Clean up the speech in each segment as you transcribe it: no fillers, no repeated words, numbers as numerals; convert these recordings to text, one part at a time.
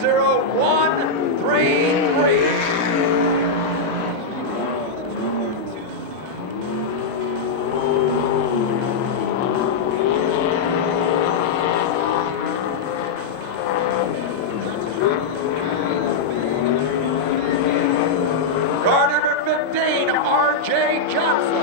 90133. Car number 15, R.J. Johnson.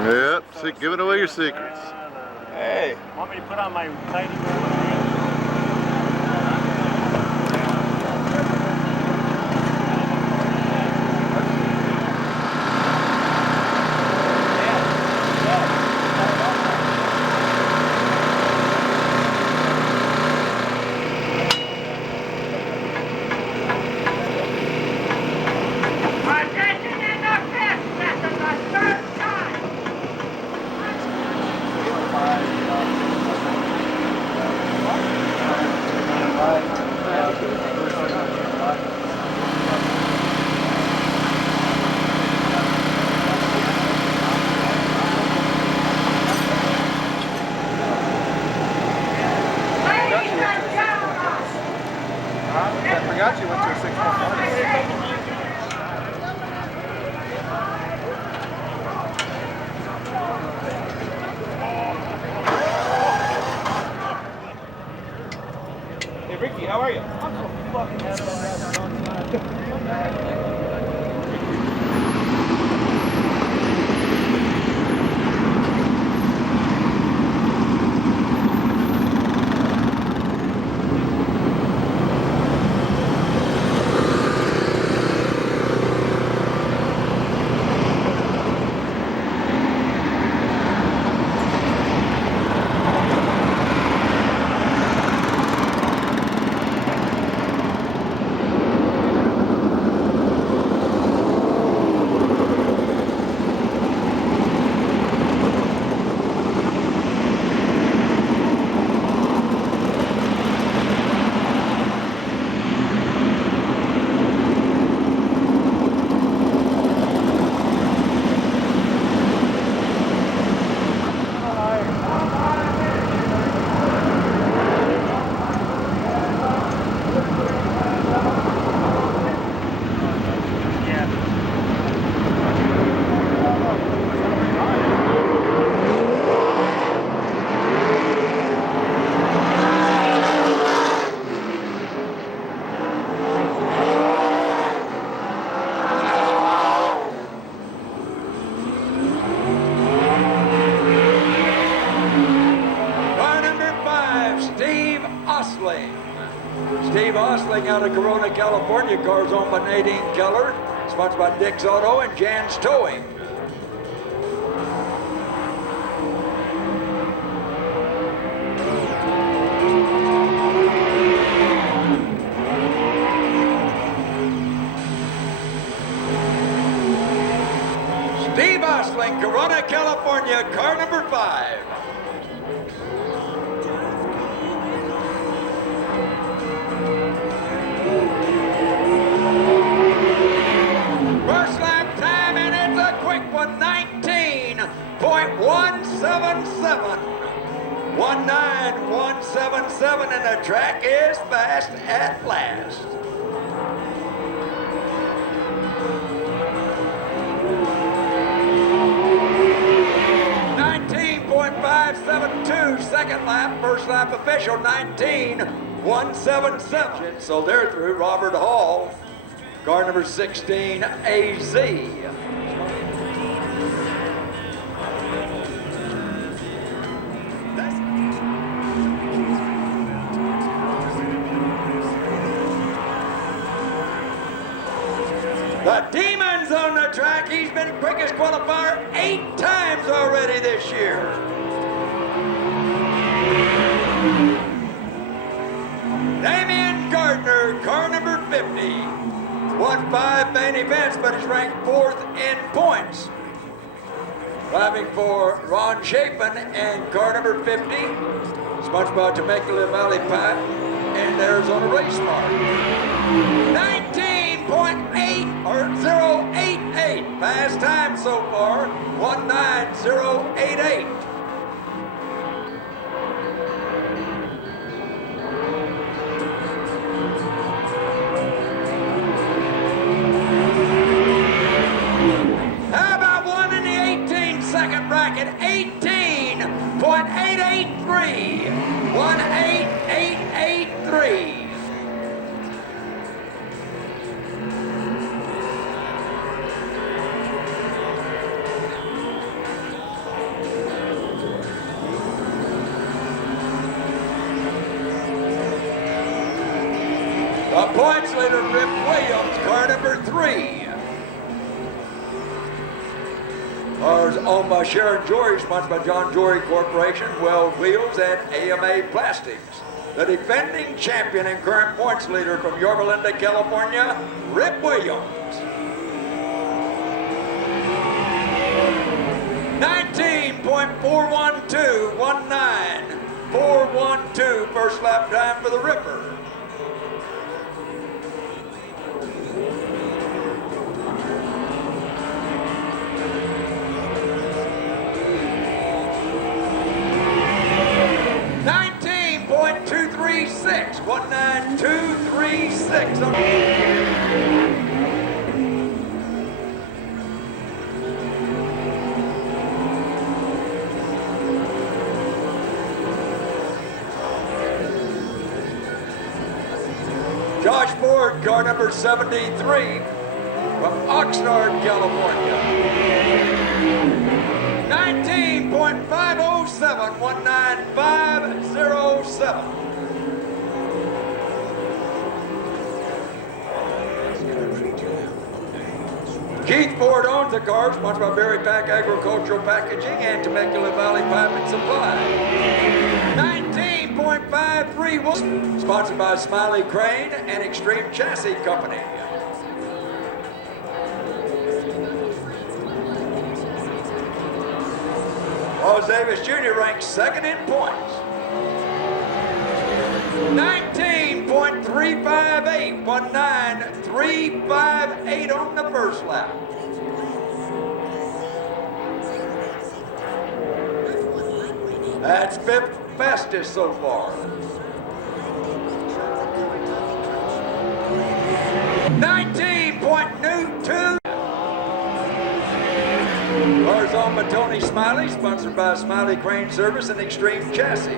Yep, giving away your secrets. Hey. Want me to put on my tidy? I forgot you went to a 6.1. Hey Ricky, how are you? I'm so fucking happy. Steve Osling out of Corona, California. Cars owned by Nadine Keller. Sponsored by Dick's Auto and Jan's Towing. Steve Osling, Corona, California, car number 5. First lap time, and it's a quick one, 19.177. 19177, and the track is fast at last. .572 second lap, first lap official 19.177. So they're through. Robert Hall, car number 16, AZ. been quickest qualifier 8 times already this year. Damian Gardner, car number 50. Won 5 main events, but is ranked 4th in points. Driving for Ron Chapin and car number 50, sponsored by Temecula Valley Pipe and Arizona Race Mark. 19.8 or 088. Fast time so far, 19088. How about one in the 18-second bracket? 18.883. 18883. The points leader, Rip Williams, car number 3. Cars owned by Sharon Jory, sponsored by John Jory Corporation, Weld Wheels, and AMA Plastics. The defending champion and current points leader from Yorba Linda, California, Rip Williams. 19.412, 19412, first lap time for the Ripper. .236, 19236. Josh Ford, car number 73, from Oxnard, California. 19.507, 19507. Keith Ford owns the car, sponsored by Berry Pack Agricultural Packaging and Temecula Valley Pipe and Supply. 19.531, sponsored by Smiley Crane and Extreme Chassis Company. Paul Davis Jr. ranks 2nd in points. 19.358, 19358 on the first lap. That's 5th fastest so far. 19.2. Cars owned by Tony Smiley, sponsored by Smiley Crane Service and Extreme Chassis.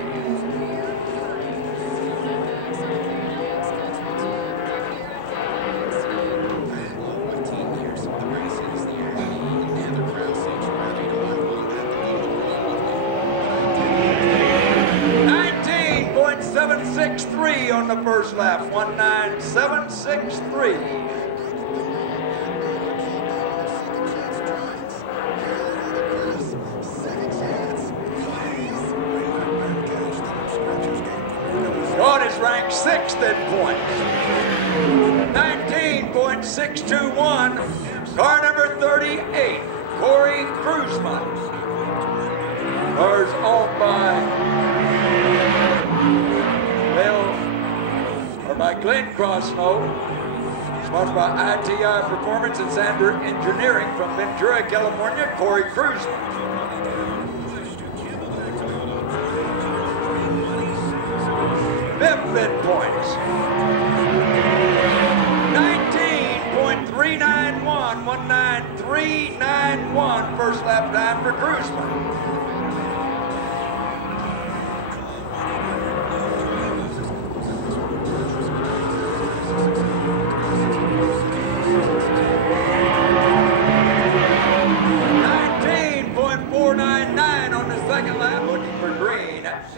On the first lap, 19763. John is ranked 6th in points. 19.621, car number 38, Corey Cruzman. Cars owned by Glenn Crossnow, sponsored by ITI Performance and Sander Engineering from Ventura, California, Corey Cruzman. Fifth in points. 19.391, 19391, first lap time for Cruzman.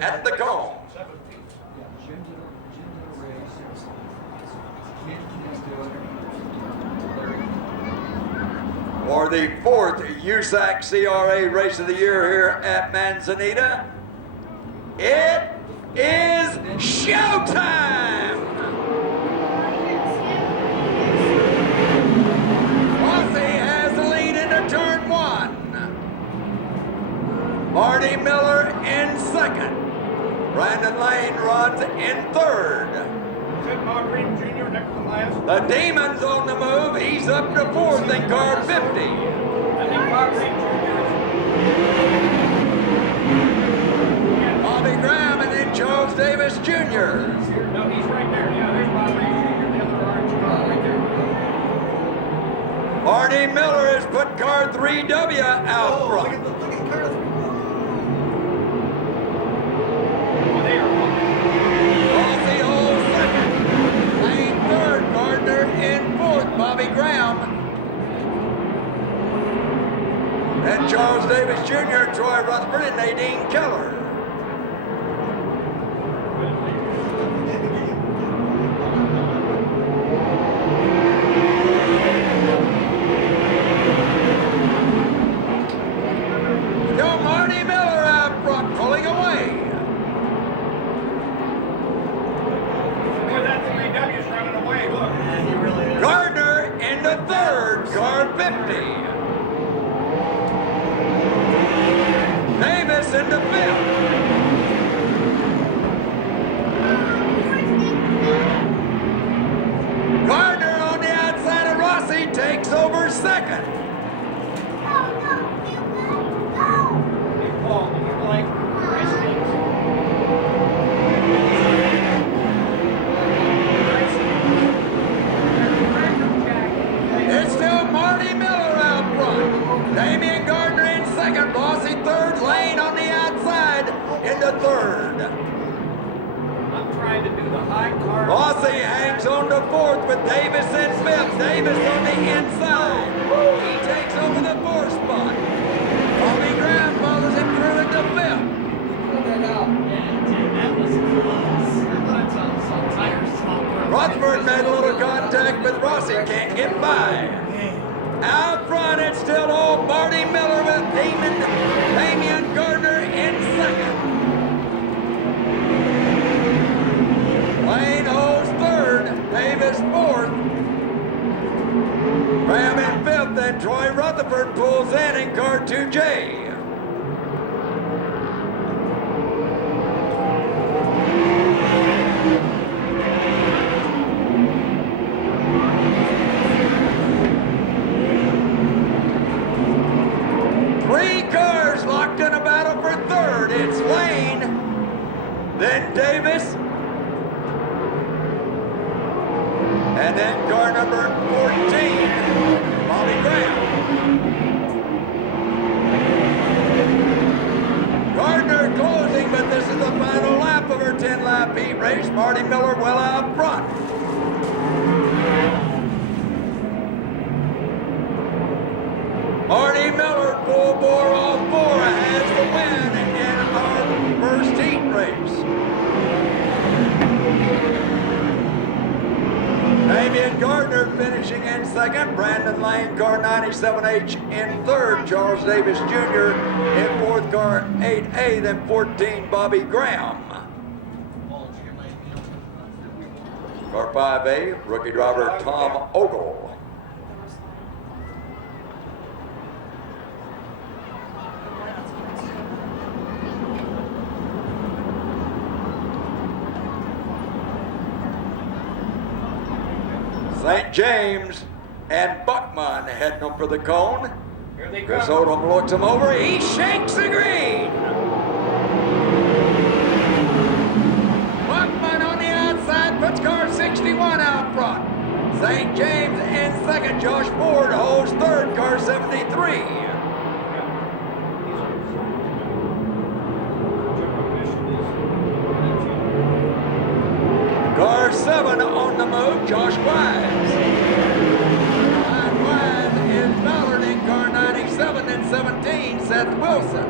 At the cone. for the 4th USAC CRA Race of the Year here at Manzanita. It is showtime! Rossi has the lead into turn 1. Marty Miller in 2nd. Brandon Lane runs in 3rd. Bob Green Jr. next to last. The Demon's on the move. He's up to 4th in car 50. I think Bob Green Jr. Bobby Graham and then Charles Davis Jr. No, he's right there. Yeah, there's Bob Green Jr. The other orange car right there. Marty Miller has put car 3W out front. Oh, they are Rossi holds 2nd. Lane 3rd. Gardner in 4th. Bobby Graham. And Charles Davis Jr., Troy Rutherford, and Nadine Keller. Still Marty Miller out front, pulling away. Boy, that 3W's running away. Look. Gardner into 3rd, car 50. Davis into 5th. Gardner on the outside of Rossi takes over 2nd. Hey, Paul, do you like ice creams? It's still Marty Miller out front. Damian Gardner in 2nd, Rossi 3rd, Lane on the outside into 3rd. I'm trying to do the high car. Rossi hangs on to 4th with Davis in 5th. Davis on the inside. He takes over the 4th spot. Bobby Graham follows him through into 5th. Rutherford made a little contact with Rossi, can't get by. Out front, it's still old Marty Miller with Damian Gardner in 2nd. Lane holds 3rd, Davis 4th. Graham in 5th, then Troy Rutherford pulls in car 2J. Three cars locked in a battle for 3rd. It's Lane, then Davis, and then car number 14, Bobby Graham. Gardner closing, but this is the final lap of her 10-lap heat race. Marty Miller well out front. Marty Miller, full bore off 4, has the win in our first heat race. Damian Gardner finishing in 2nd. Brandon Lane, car 97H in 3rd. Charles Davis Jr. in 4th, car 8A, then 14, Bobby Graham. Car 5A, rookie driver Tom Ogle. St. James and Buckman heading up for the cone. Here they Chris come. Odom looks him over. He shakes the green. Buckman on the outside puts car 61 out front. St. James in 2nd. Josh Ford holds 3rd, car 73. Car 7 on the move, Josh Wise. Wise is Ballard in car 97 and 17, Seth Wilson.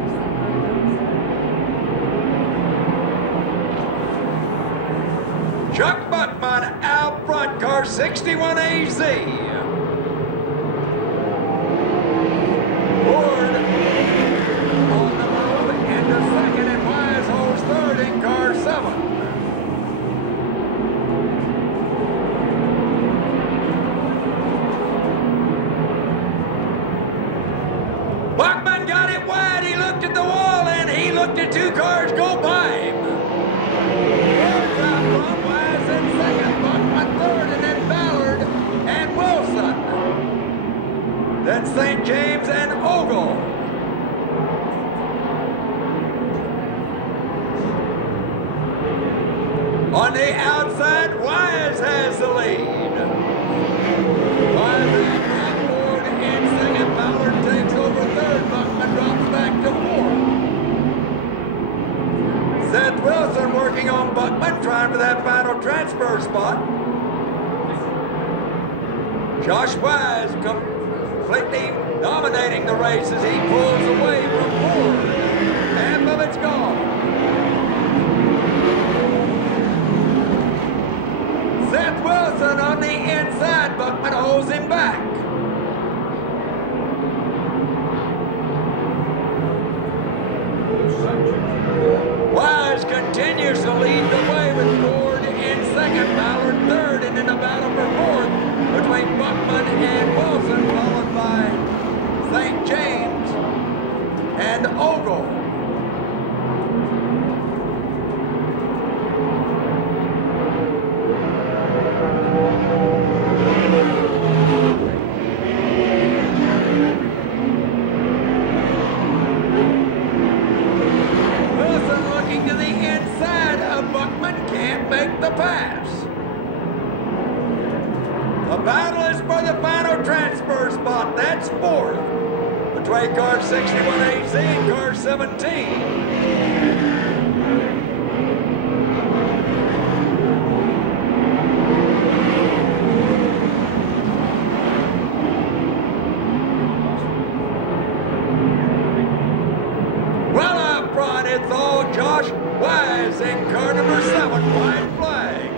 Chuck Buckman out front, car 61 AZ. looked at two cars go by him. Wise in second, Buckman third, and then Ballard and Wilson. Then St. James and Ogle. On the outside, Wise has the lead. Wise and Rockford in second. Ballard takes over third. Buckman drops back to fourth. Seth Wilson working on Buckman, trying for that final transfer spot. Josh Wise completely dominating the race as he pulls away from Ford. Half of it's gone. Seth Wilson on the inside. Buckman holds him back. Wise continues to lead the way with Ford in second, Ballard third, and in a battle for fourth between Buckman and Wilson, followed by St. James and Ogle. That's fourth between car 61AC and car 17. Well, up front, it's all Josh Wise in car number 7, white flag.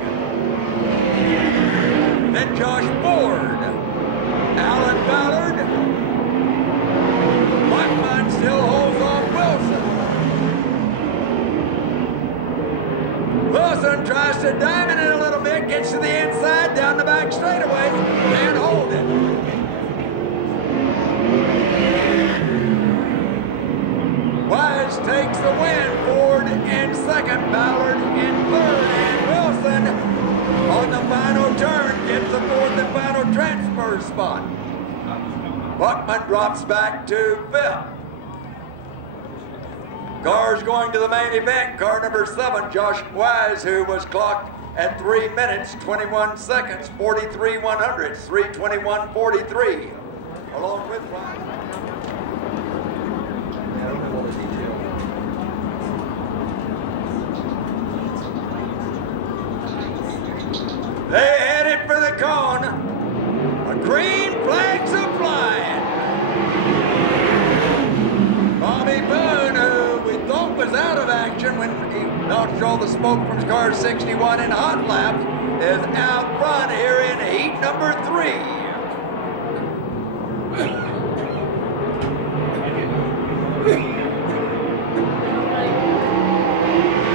Then Josh Ford. Alan Ballard. Buckman still holds on Wilson. Wilson tries to diamond it a little bit, gets to the inside, down the back straightaway, can't hold it. Wise takes the win. Ford in second, Ballard in third, and Wilson on the final turn gets the fourth and final transfer spot. Buckman drops back to fifth. Cars going to the main event. Car number 7, Josh Wise, who was clocked at 3 minutes, 21 seconds, 43 100ths, 3:21:43. Along with Wise. They headed for the cone. A green flag's a flying. Bobby Boone, who we thought was out of action when he knocked all the smoke from car 61 in hot laps, is out front here in heat number 3.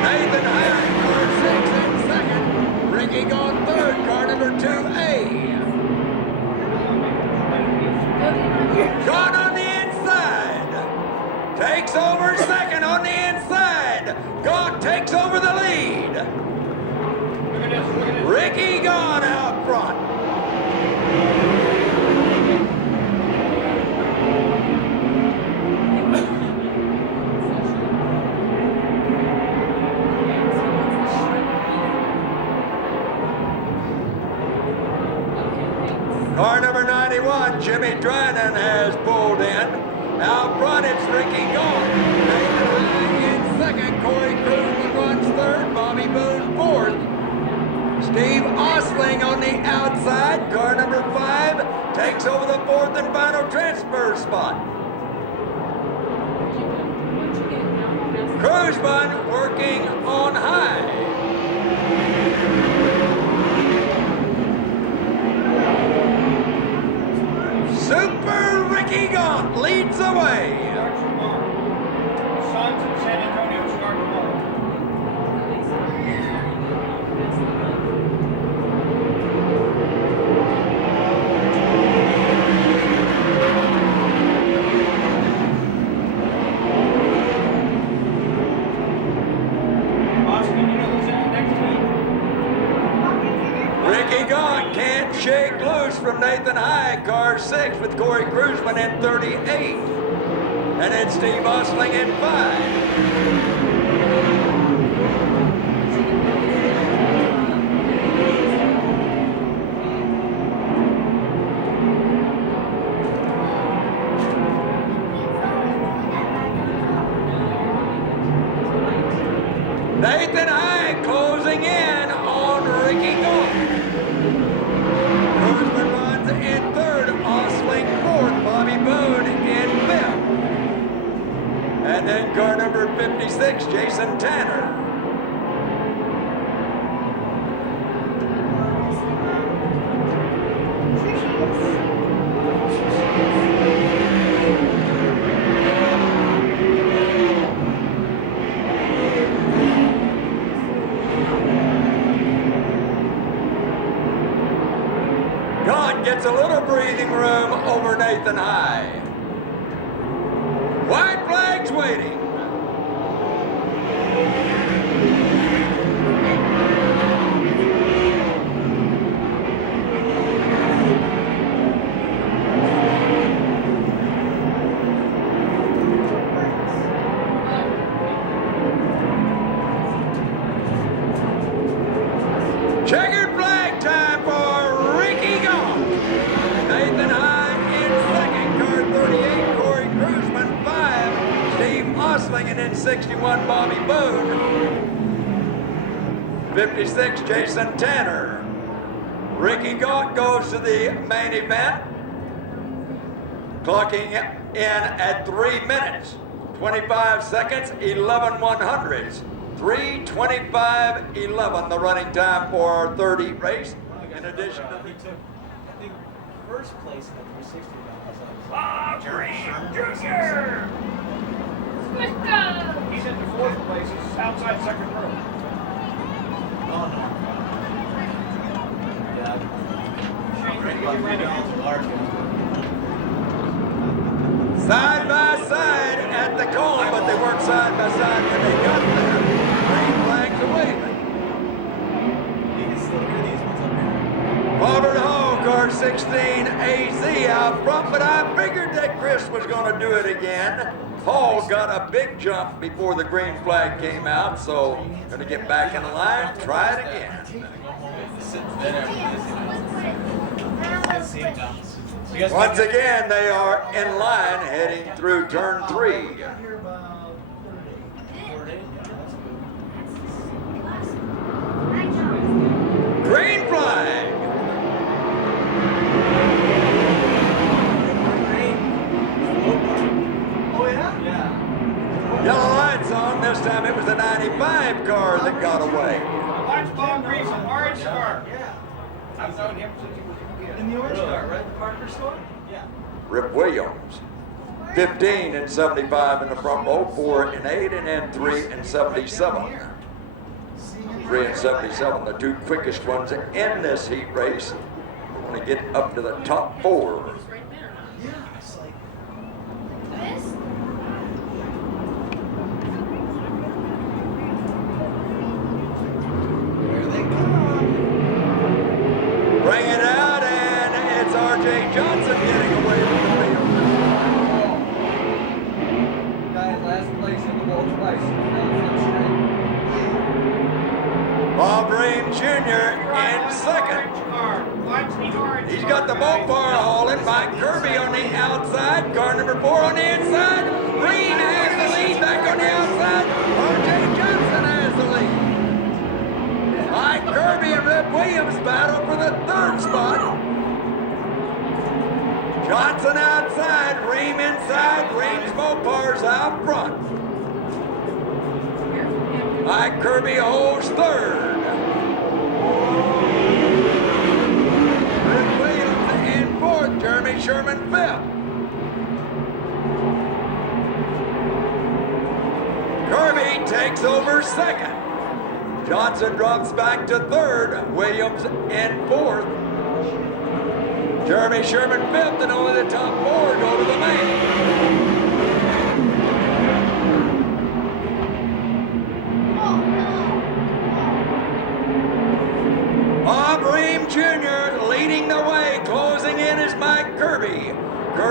Nathan Hyatt, car 6 in second. Ricky on third, car number 2A. John on the inside. Takes over second on the inside. Gaunt takes over the lead. Ricky Gaunt out front. Car number 91, Jimmy Dryden, has pulled in. Out front, it's Ricky Gaunt. Nathan High in second. Corey Cruz runs third. Bobby Boone fourth. Steve Osling on the outside. Car number 5 takes over the fourth and final transfer spot. Cruzman working on high. Super Ricky Gaunt leads the way. Sons of San Antonio start tomorrow. shake loose from Nathan High, car 6 with Corey Cruzman in 38. And then Steve Osling in 5. Nathan High closing in on Ricky Gold. Cruzman runs in 3rd, Osling 4th, Bobby Boone in 5th. And then car number 56, Jason Tanner. God gets a little breathing room over Nathan High. White flags waiting. Checkered flag time for Ricky Goff. Nathan High in 2nd, car 38, Corey Cruzman 5, Steve Osling, and in 61, Bobby Boone. 56, Jason Tanner. Ricky Goff goes to the main event, clocking in at 3 minutes, 25 seconds, 11 100ths. 3:25:11, the running time for our 30 race. In addition to he took, I think, first place in the 360. Bob Green Jr. He's in the 4th place. He's outside 2nd row. Oh no. Yeah. Shane, Great you luck ran for against the large guys. side by side at the cone, but they weren't side by side when they got there. Green flags waving. You can still hear these ones up here. Robert Hall, car 16, AZ out front, but I figured that Chris was going to do it again. Hall got a big jump before the green flag came out, so going to get back in line, try it again. Once again, they are in line heading through turn 3. Green flag. Oh yeah? Yeah. Yellow lights on. This time it was the 95 car that got away. Watch Bob Green's an orange car. Yeah. I've known him since he was a kid. In the orange car, right? The Parker store? Yeah. Rip Williams, 15 and 75 in the front row, 4 and 8, and then 3 and 77. 3 and 77, the 2 quickest ones in this heat race. We're going to get up to the top 4. Yeah. It's like, here they come. Bring it out, and it's R.J. Johnson getting away from the field. Guy in last place in the world twice. Bob Ream Jr. in 2nd. Watch the orange He's got the boat bar hauling. Mike Kirby on the outside. Car number 4 on the inside. Ream has the lead back on the outside. R.J. Johnson has the lead. Mike Kirby and Rip Williams battle for the 3rd spot. Johnson outside. Ream inside. Ream's Mopars out front. Mike Kirby holds 3rd. Rip Williams in 4th. Jeremy Sherman 5th. Kirby takes over 2nd. Johnson drops back to 3rd. Williams in 4th. Jeremy Sherman 5th, and only the top 4 go to the main. Bob Ream Jr. leading the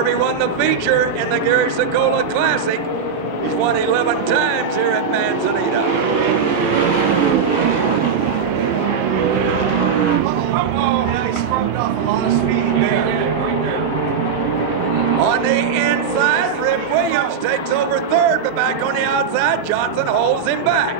Kirby won the feature in the Gary Sokola Classic. He's won 11 times here at Manzanita. Yeah, he scrubbed off a lot of speed there. On the inside, Rip Williams takes over third, but back on the outside, Johnson holds him back.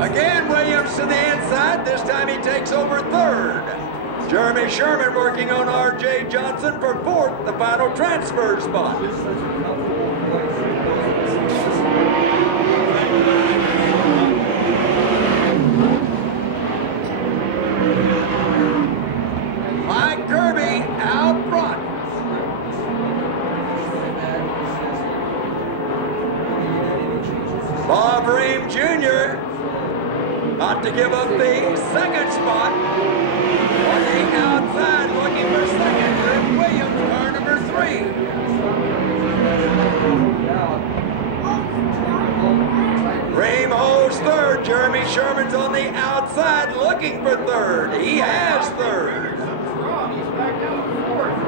Again, Williams to the inside. This time he takes over third. Jeremy Sherman working on R.J. Johnson for fourth, the final transfer spot. Mike Kirby out front. Bob Ream Jr. not to give up the second spot. On the outside, looking for second, Rip Williams, car number 3. Ream holds third. Jeremy Sherman's on the outside, looking for third. He has third. He's back down to fourth.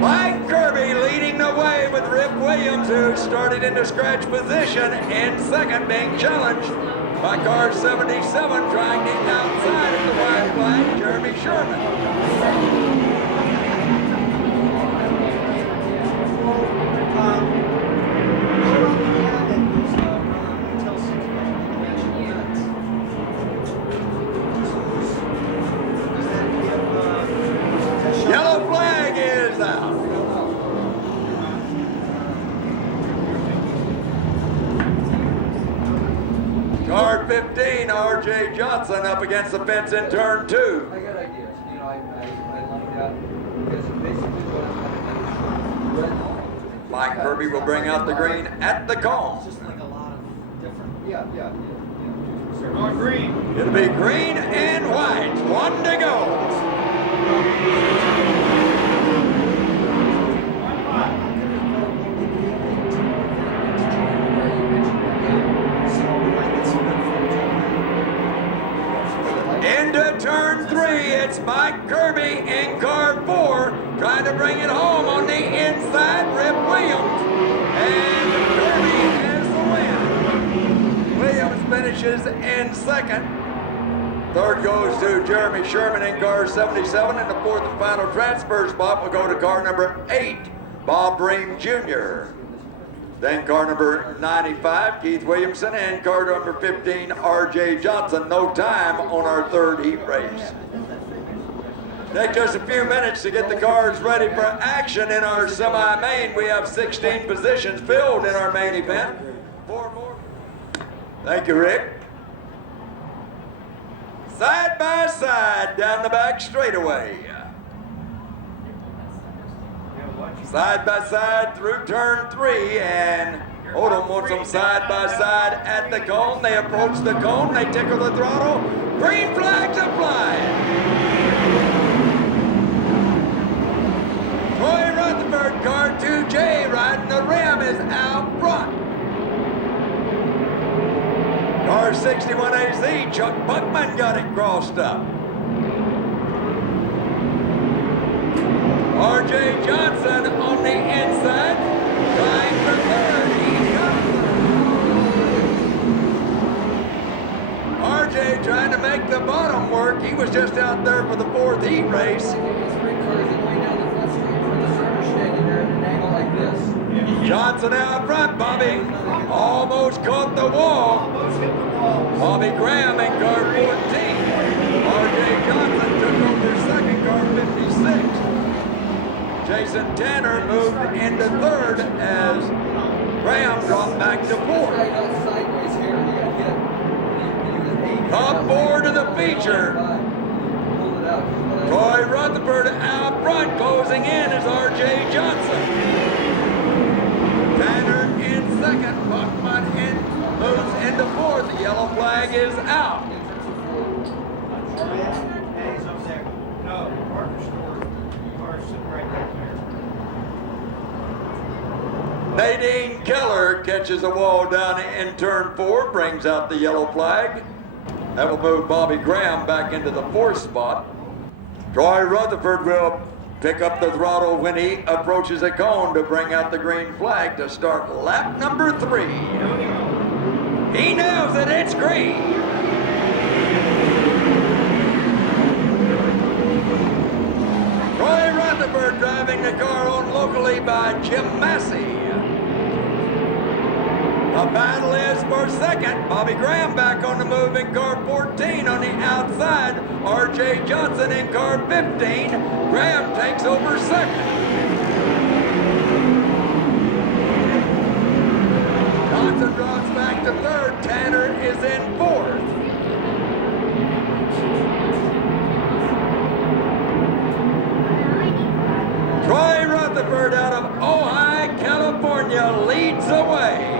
Mike Kirby leading the way with Rip Williams, who started in the scratch position, in second, being challenged by car 77, trying the outside of the white flag, Jeremy Sherman. Yellow flag is out. Car 15, R.J. Johnson up against the fence in turn 2. I got ideas. You know, I like that because basically what I'm going to do is Mike Kirby will bring out the green at the cone. Just like a lot of different. yeah. Going green. It'll be green and white. 1 to go. Into turn 3, it's Mike Kirby in car 4, trying to bring it home on the inside, Rip Williams. And Kirby has the win. Williams finishes in second. Third goes to Jeremy Sherman in car 77, and the fourth and final transfer spot will go to car number 8, Bob Ream Jr. Then car number 95, Keith Williamson, and car number 15, R.J. Johnson. No time on our third heat race. Take just a few minutes to get the cars ready for action in our semi-main. We have 16 positions filled in our main event. 4 more. Thank you, Rick. Side by side down the back straightaway. Side by side through turn 3, and Odom wants them side by side at the cone. They approach the cone, they tickle the throttle. Green flags are flying. Troy Rutherford, car 2J, riding the rim, is out front. Car 61AZ, Chuck Buckman got it crossed up. R.J. Johnson on the inside, trying for third. He's got third. R.J. trying to make the bottom work. He was just out there for the 4th heat race. Sprint cars are going down the front street for the starter standing there at an angle like this. Johnson out front, Bobby. Almost caught the wall. Almost hit the wall. Bobby Graham in car 14. R.J. Johnson took over second, car 56. Jason Tanner moved into third as Graham dropped back to fourth. Top 4 to the feature. Troy Rutherford out front, closing in is R.J. Johnson. Tanner in second, Buckman in moves into fourth. The yellow flag is out. Hey, he's over there. No, Parker Store. Car's sitting right back there. Nadine Keller catches a wall down in turn 4, brings out the yellow flag. That will move Bobby Graham back into the 4th spot. Troy Rutherford will pick up the throttle when he approaches a cone to bring out the green flag to start lap number 3. He knows that it's green. Troy Rutherford driving the car owned locally by Jim Massey. The battle is for second. Bobby Graham back on the move in car 14 on the outside. R.J. Johnson in car 15. Graham takes over second. Johnson drops back to third. Tanner is in fourth. Troy Rutherford out of Ojai, California leads the way.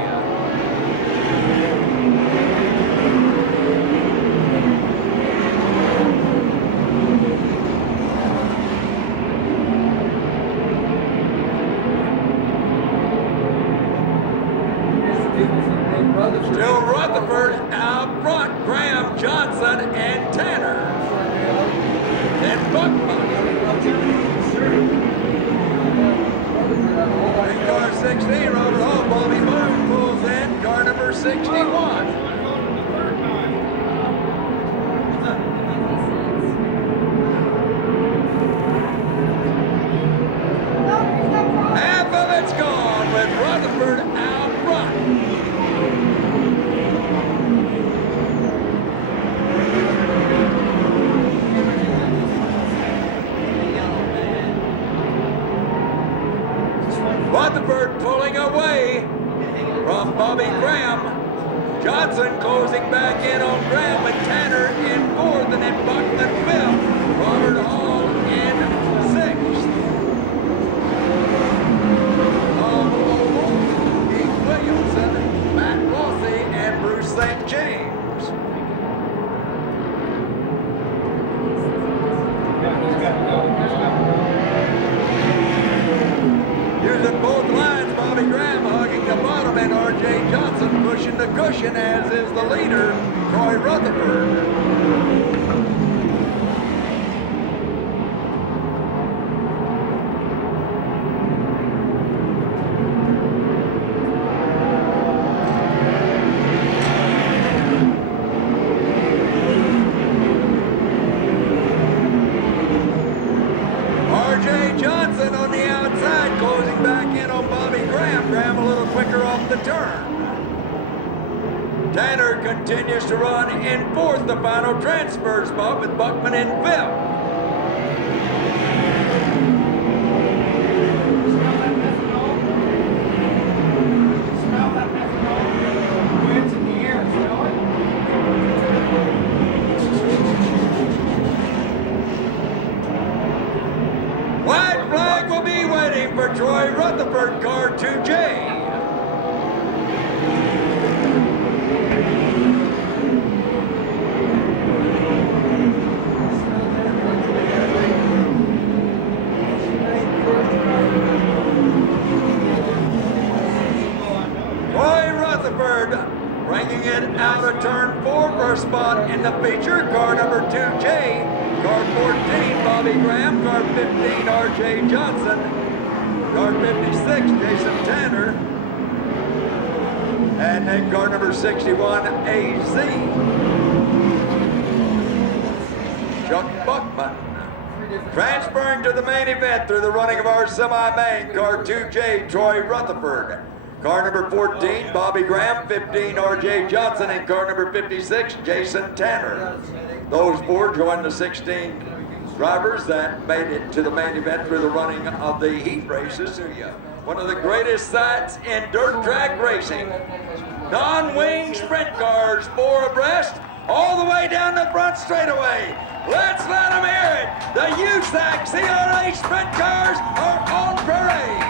Still Rutherford out front, Graham, Johnson, and Tanner. Then Buckman. In car 16, Robert Hall, Bobby Boone pulls in, car number 61. Half of it's gone with Rutherford out front. Rutherford pulling away from Bobby Graham. Johnson closing back in on Graham with Tanner in fourth and then Buckman fifth. Robert Hall in sixth. Keith Williamson, Matt Rossi, and Bruce St. James. Using both lines, Bobby Graham hugging the bottom and R.J. Johnson pushing the cushion, as is the leader, Troy Rutherford. R.J. Johnson on the outside, closing back in on Bobby Graham. Graham a little quicker off the turn. Tanner continues to run in fourth, the final transfer spot with Buckman in fifth. Smell that methanol? It's in the air, smell it? White flag will be waiting for Troy Rutherford, car 2J. Troy Rutherford bringing it out of turn 4 for a spot in the feature. Car number 2J, car 14, Bobby Graham, car 15, R.J. Johnson, car 56, Jason Tanner, and then car number 61, AZ, Chuck Buckman. Transferring to the main event through the running of our semi-main, car 2J, Troy Rutherford. Car number 14, Bobby Graham, 15, R.J. Johnson, and car number 56, Jason Tanner. Those four join the 16 drivers that made it to the main event through the running of the heat races. One of the greatest sights in dirt track racing. Non-wing sprint cars, 4 abreast, all the way down the front straightaway. Let's let them hear it. The USAC CRA Sprint Cars are on parade.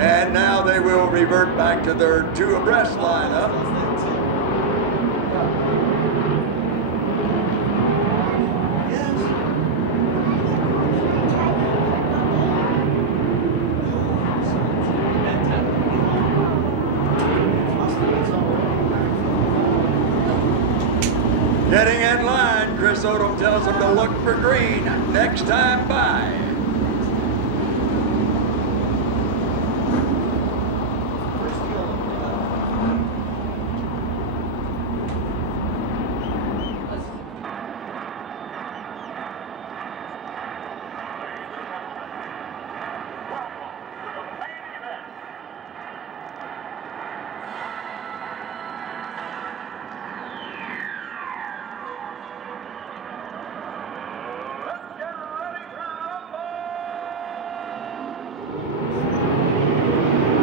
And now they will revert back to their two abreast lineup. Getting in line, Chris Odom tells them to look for green next time by.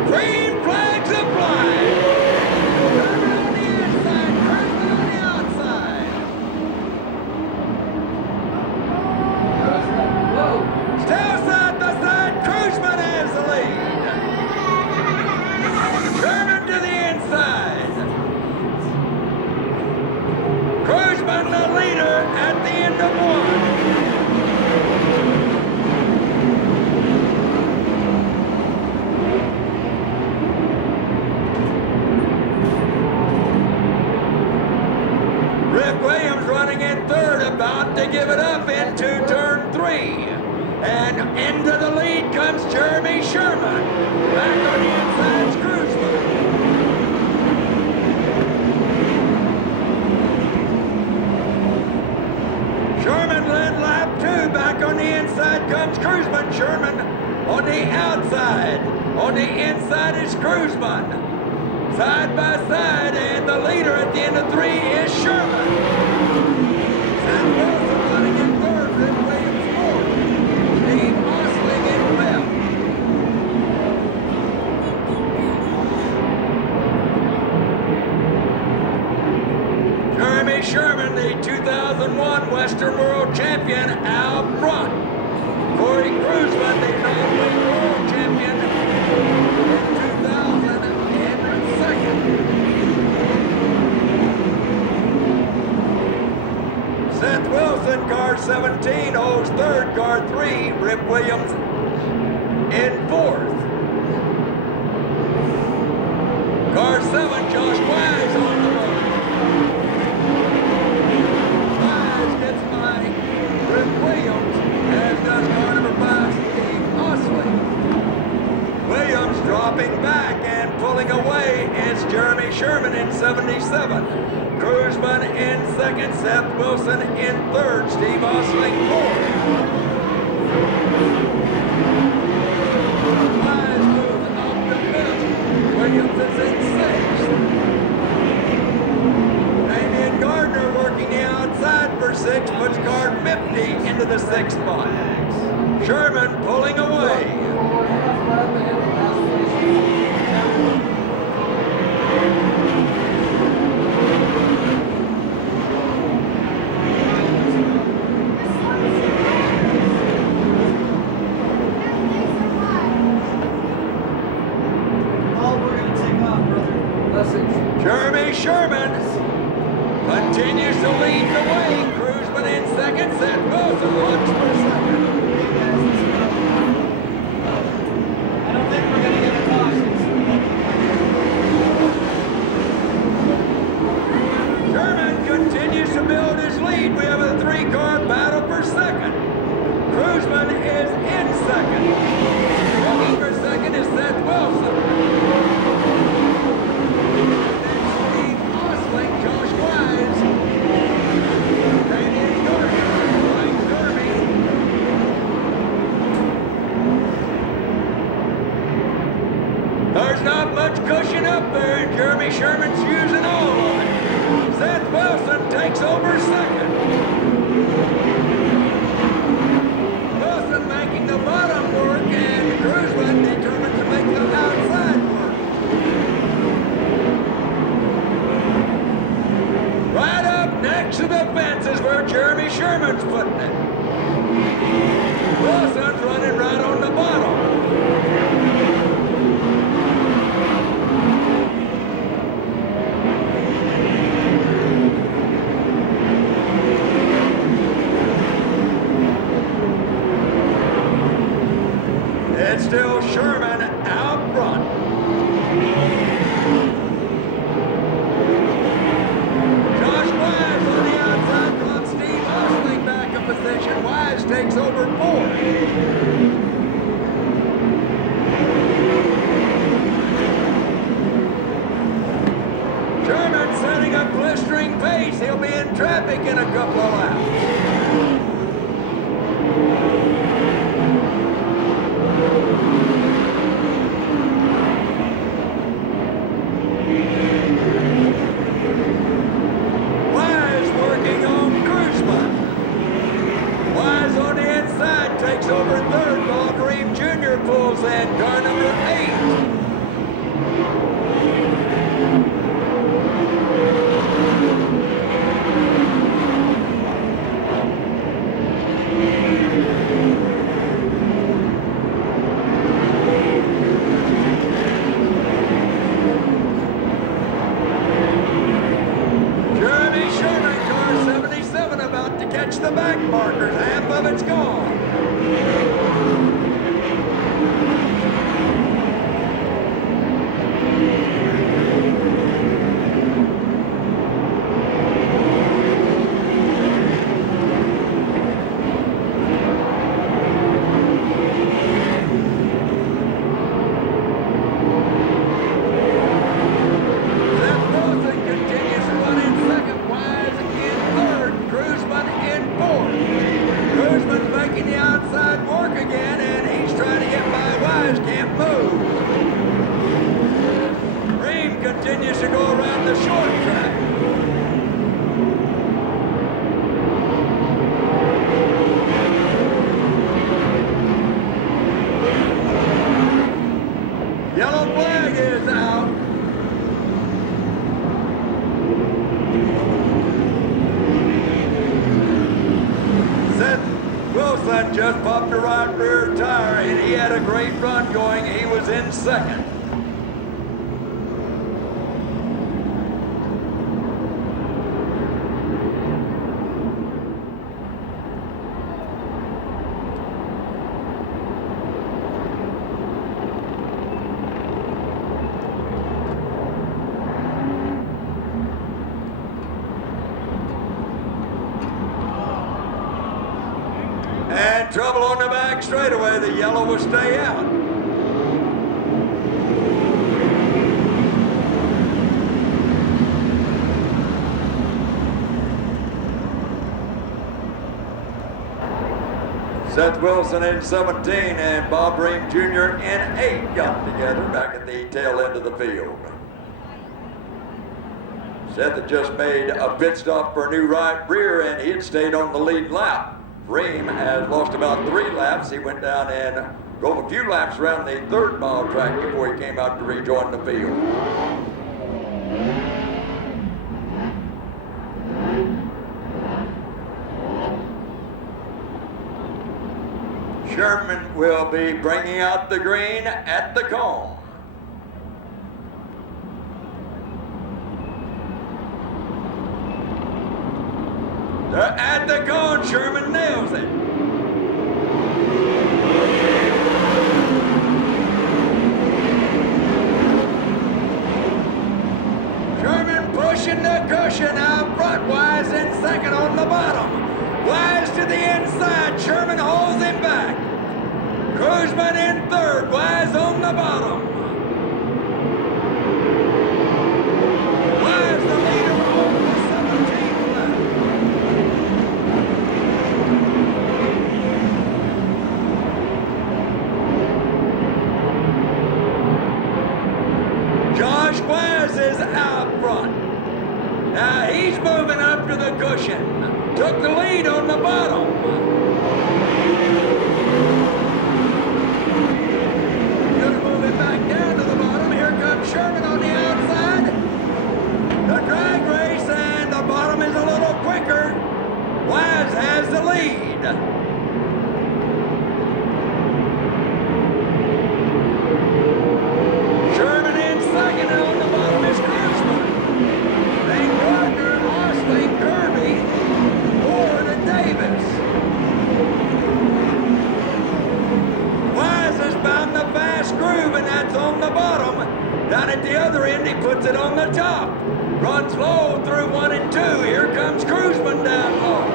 Green flags are flying. Driving on the inside, Cruzman on the outside. Still side by side, Cruzman has the lead. Sherman to the inside. Cruzman the leader at the end of one. Rick Williams running in third, about to give it up into turn 3. And into the lead comes Jeremy Sherman. Back on the inside's Cruzman. Sherman led lap 2. Back on the inside comes Cruzman. Sherman on the outside. On the inside is Cruzman. Side by side, and the leader at the end of 3 is Sherman. Sam Wilson running in third, Rick Williams fourth. Steve Osling in fifth. Jeremy Sherman, the 2001 Western World Champion, out front. Corey Cruzman, the 9-weight world champion in 2000. Seth Wilson, car 17, holds third, car 3, Rip Williams in fourth. Car 7, Josh Wise on the run. Wise gets by Rip Williams, as does car number 5, Steve Osley. Williams dropping back and pulling away is Jeremy Sherman in 77. Cruzman in second, Seth Wilson in third, Steve Osling fourth. Wise moves up to fifth. Williams is in sixth. Damian Gardner working the outside for 6, puts car 50 into the 6th spot. Sherman pulling away. Jeremy Sherman continues to lead the way. Cruzman in second, Seth Wilson looks for second. I don't think we're going to get a caution. Sherman continues to build his lead. We have a 3-car battle for second. Cruzman is in second. Running for second is Seth Wilson. Josh Wise, Damian Gardner, Mike Derby. There's not much cushion up there, and Jeremy Sherman's using all of it. Seth Wilson takes over second. Wilson making the bottom work, and Cruzman determined to make the outside work. Right up next to the fence is where Jeremy Sherman's putting it. Wilson's running right on the bottom. pace. He'll be in traffic in a couple of laps. Wise working on Cruzman. Wise on the inside takes over third. Ball Dream Jr. pulls in car number 8. The back markers, half of it's gone. Continues to go around the short track. Yellow flag is out. Seth Wilson just popped a right rear tire, and he had a great run going. He was in second. And trouble on the back straightaway. The yellow will stay out. Seth Wilson in 17 and Bob Ream Jr. in 8 got together back at the tail end of the field. Seth had just made a pit stop for a new right rear, and he had stayed on the lead lap. Ream has lost about 3 laps. He went down and drove a few laps around the third mile track before he came out to rejoin the field. Sherman will be bringing out the green at the cone. At the cone, Sherman nails it. Sherman pushing the cushion out front. Wise in second on the bottom. Wise to the inside. Sherman holds him back. Cruzman in third. Wise on the bottom. Wise the leader on the 17th lap. Josh Wise is out front. Now he's moving up to the cushion. Took the lead on the bottom. Gonna move it back down to the bottom. Here comes Sherman on the outside. The drag race, and the bottom is a little quicker. Wise has the lead. Second, and on the bottom is Cruzman. Then Gardner, Mosley, Kirby, Ford, and Davis. Wise has found the fast groove, and that's on the bottom. Down at the other end, he puts it on the top. Runs low through 1 and 2. Here comes Cruzman down low.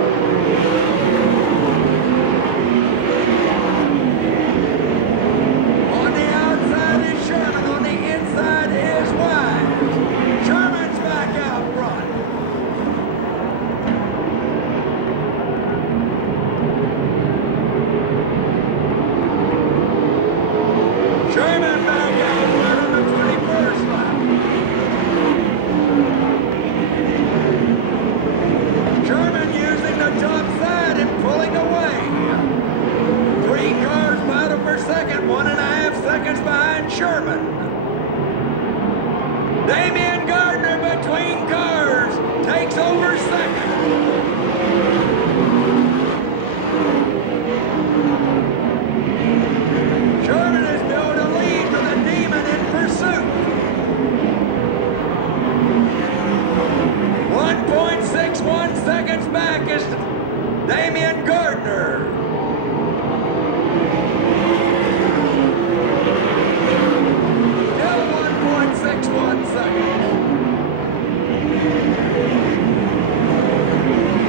Sherman. Damian Gardner between cars takes over second. Sherman has built a lead for the Demon in pursuit. 1.61 seconds back is Damian Gardner. Still 1.61 seconds.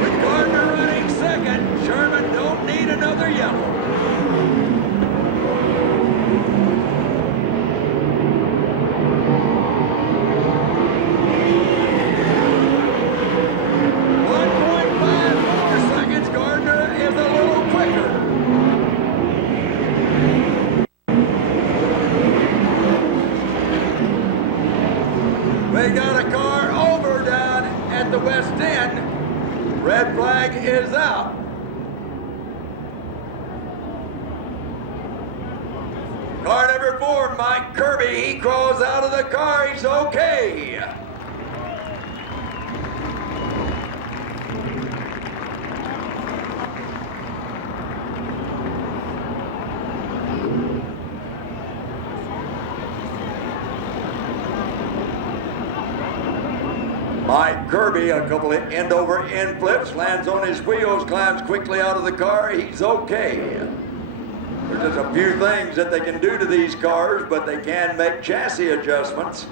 With Gardner running second, Sherman don't need another yellow. They got a car over down at the West End. Red flag is out. Car number 4, Mike Kirby, he crawls out of the car, he's okay. Mike Kirby, a couple of end-over-end flips, lands on his wheels, climbs quickly out of the car. He's okay. There's just a few things that they can do to these cars, but they can make chassis adjustments.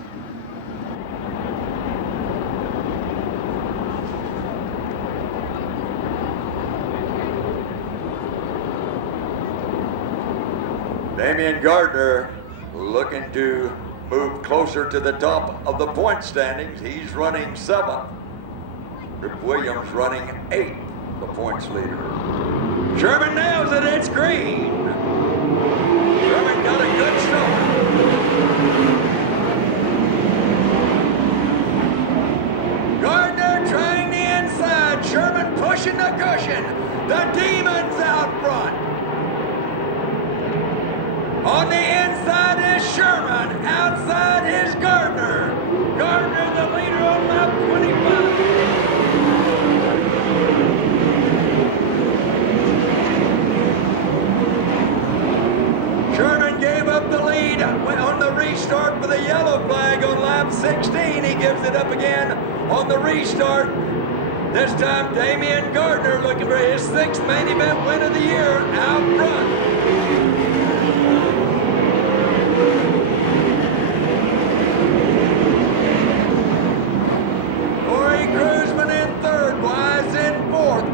Damian Gardner looking to move closer to the top of the point standings. He's running 7th. Rip Williams running 8th, the points leader. Sherman nails it, it's green. Sherman got a good start. Gardner trying the inside. Sherman pushing the cushion. The Demon's out front. On the inside is Sherman. Outside is Gardner. Gardner the leader on lap 25. Sherman gave up the lead on the restart for the yellow flag on lap 16. He gives it up again on the restart. This time Damian Gardner looking for his 6th main event win of the year out front.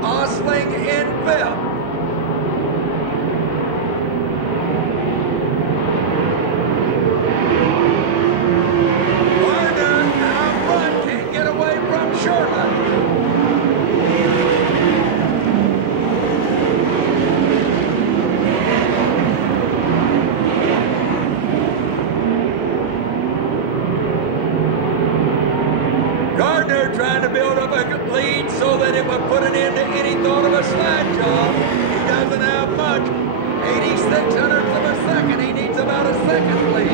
Osling in 5th. Gardner out front, can't get away from Sherman. Gardner trying to build up a lead so that it would put an end to any thought of a slide job. He doesn't have much. 86 hundredths of a second. He needs about a second lead.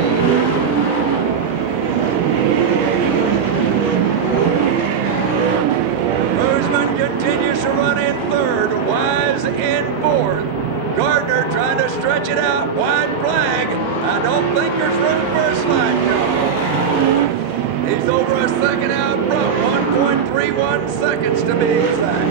Roseman continues to run in 3rd. Wise in 4th. Gardner trying to stretch it out. Wide flag. I don't think there's room for a slide job. He's over a second out front, 1.31 seconds to be exact.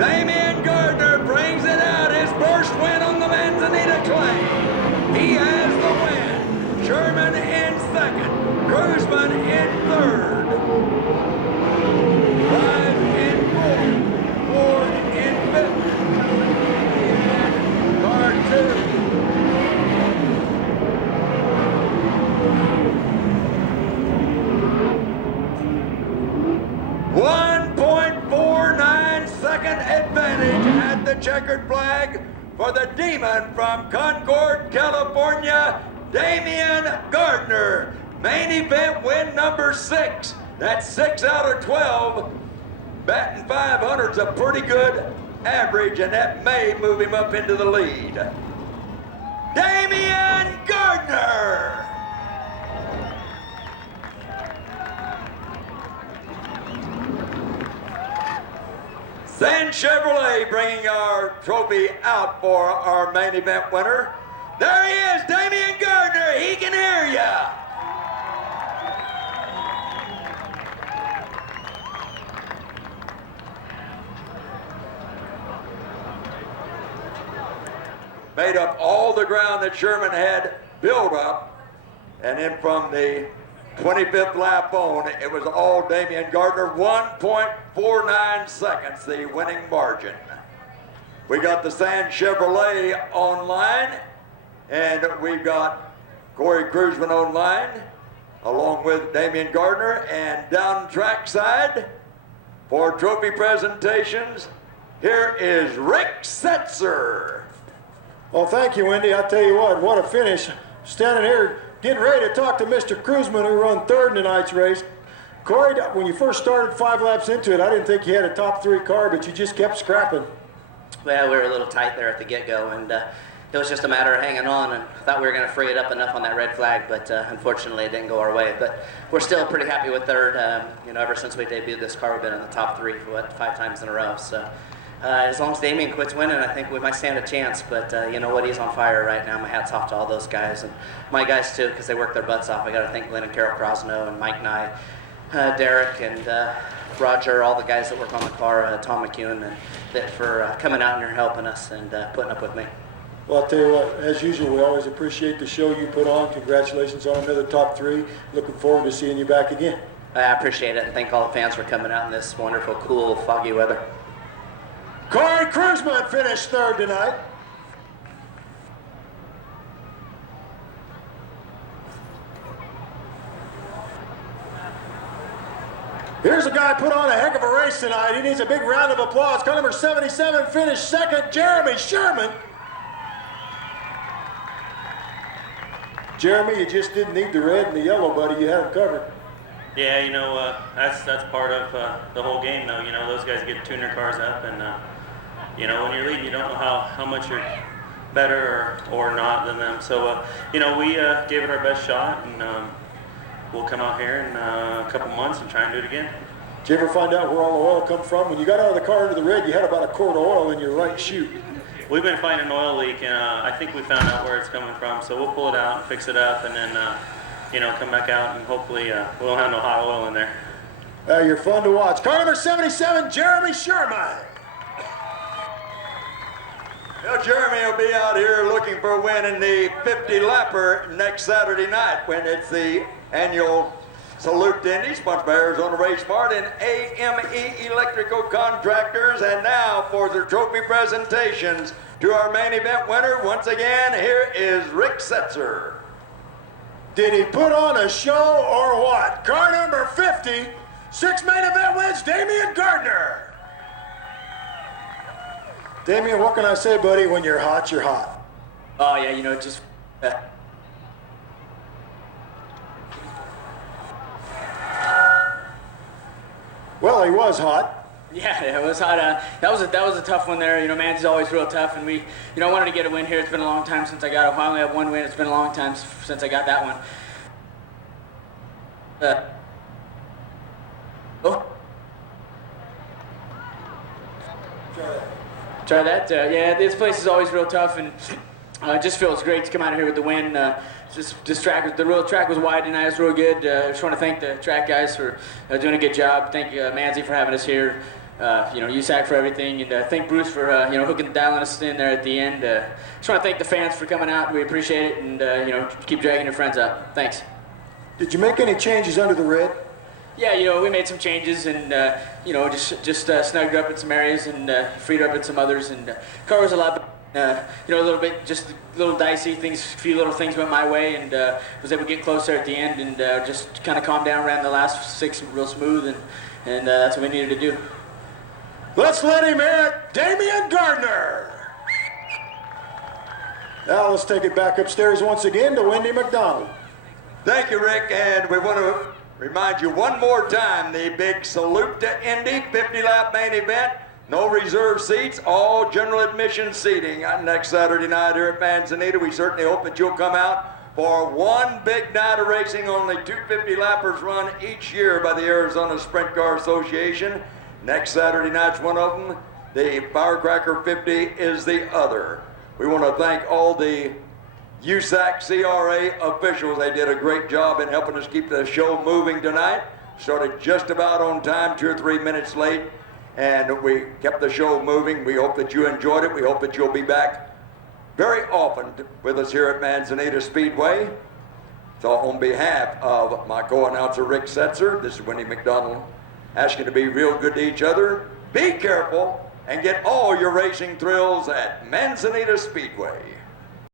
Damian Gardner brings it out, his first win on the Manzanita claim. He has the win. Sherman in 2nd, Cruzman in 3rd. 5 in 4th, Ford in 5th. Car 2. 1.49 second advantage at the checkered flag for the Demon from Concord, California, Damian Gardner. Main event win number 6. That's 6 out of 12. Batting 500's a pretty good average, and that may move him up into the lead. Damian Gardner. San Chevrolet bringing our trophy out for our main event winner. There he is, Damian Gardner. He can hear ya. Made up all the ground that Sherman had built up, and then from the 25th lap on, it was all Damian Gardner. 1.49 seconds, the winning margin. We got the San Chevrolet online, and we've got Corey Kruzman online, along with Damian Gardner. And down trackside for trophy presentations, here is Rick Setzer. Well, thank you, Wendy. I tell you what a finish. Standing here getting ready to talk to Mr. Kruzman, who run third in tonight's race. Corey, when you first started 5 laps into it, I didn't think you had a top 3 car, but you just kept scrapping. Well, we were a little tight there at the get-go, and it was just a matter of hanging on, and I thought we were going to free it up enough on that red flag, but unfortunately it didn't go our way. But we're still pretty happy with third. You know, ever since we debuted this car, we've been in the top 3 for, 5 times in a row. So as long as Damian quits winning, I think we might stand a chance. But you know what? He's on fire right now. My hat's off to all those guys, and my guys too, because they work their butts off. I got to thank Glenn and Carol Crosno and Mike Nye, Derek and Roger, all the guys that work on the car, Tom McEwen, and that for coming out here and helping us and putting up with me. Well, I'll tell you what, as usual, we always appreciate the show you put on. Congratulations on another top 3. Looking forward to seeing you back again. I appreciate it, and thank all the fans for coming out in this wonderful, cool, foggy weather. Corey Kruzman finished third tonight. Here's a guy put on a heck of a race tonight. He needs a big round of applause. Car number 77 finished second, Jeremy Sherman. Jeremy, you just didn't need the red and the yellow, buddy. You had them covered. Yeah, you know, that's part of the whole game, though. You know, those guys get to tune their cars up, and you know, when you're leading, you don't know how much you're better or not than them. So, you know, we gave it our best shot, and we'll come out here in a couple months and try and do it again. Did you ever find out where all the oil come from? When you got out of the car into the red, you had about a quart of oil in your right chute. We've been finding an oil leak, and I think we found out where it's coming from. So we'll pull it out and fix it up, and then, you know, come back out, and hopefully we won't have no hot oil in there. You're fun to watch. Car number 77, Jeremy Sherman. Well, Jeremy will be out here looking for a win in the 50-lapper next Saturday night when it's the annual Salute to Indy, sponsored by Arizona Race Mart and AME Electrical Contractors. And now for the trophy presentations to our main event winner. Once again, here is Rick Setzer. Did he put on a show or what? Car number 50, 6 main event wins, Damian Gardner. Damian, what can I say, buddy? When you're hot, you're hot. Oh, yeah, you know, just... Well, he was hot. Yeah, it was hot. That was a tough one there. You know, Man's always real tough, and we, you know, I wanted to get a win here. It's been a long time since I got it. I finally have one win. It's been a long time since I got that one. Try that. Yeah, this place is always real tough, and it just feels great to come out of here with the win. This track, the real track was wide tonight. It was real good. I just want to thank the track guys for doing a good job. Thank Manzi for having us here. You know, USAC for everything, and thank Bruce for you know, hooking, dialing us in there at the end. Just want to thank the fans for coming out. We appreciate it, and you know, keep dragging your friends up. Thanks. Did you make any changes under the red? Yeah, you know, we made some changes, and you know, just snugged up in some areas and freed up in some others, and car was a lot. You know, a little bit, just a little dicey things, a few little things went my way, and was able to get closer at the end, and just kind of calm down, ran the last 6 real smooth, and that's what we needed to do. Let's let him in, Damian Gardner. Now let's take it back upstairs once again to Wendy McDonald. Thank you, Rick, and we want to Remind you one more time, the big salute to Indy, 50-lap main event. No reserve seats, all general admission seating next Saturday night here at Manzanita. We certainly hope that you'll come out for one big night of racing. Only 250-lappers run each year by the Arizona Sprint Car Association. Next Saturday night's one of them. The Firecracker 50 is the other. We want to thank all the USAC CRA officials. They did a great job in helping us keep the show moving tonight. Started just about on time, 2 or 3 minutes late. And we kept the show moving. We hope that you enjoyed it. We hope that you'll be back very often with us here at Manzanita Speedway. So on behalf of my co-announcer Rick Setzer, this is Wendy McDonald, asking you to be real good to each other, be careful, and get all your racing thrills at Manzanita Speedway.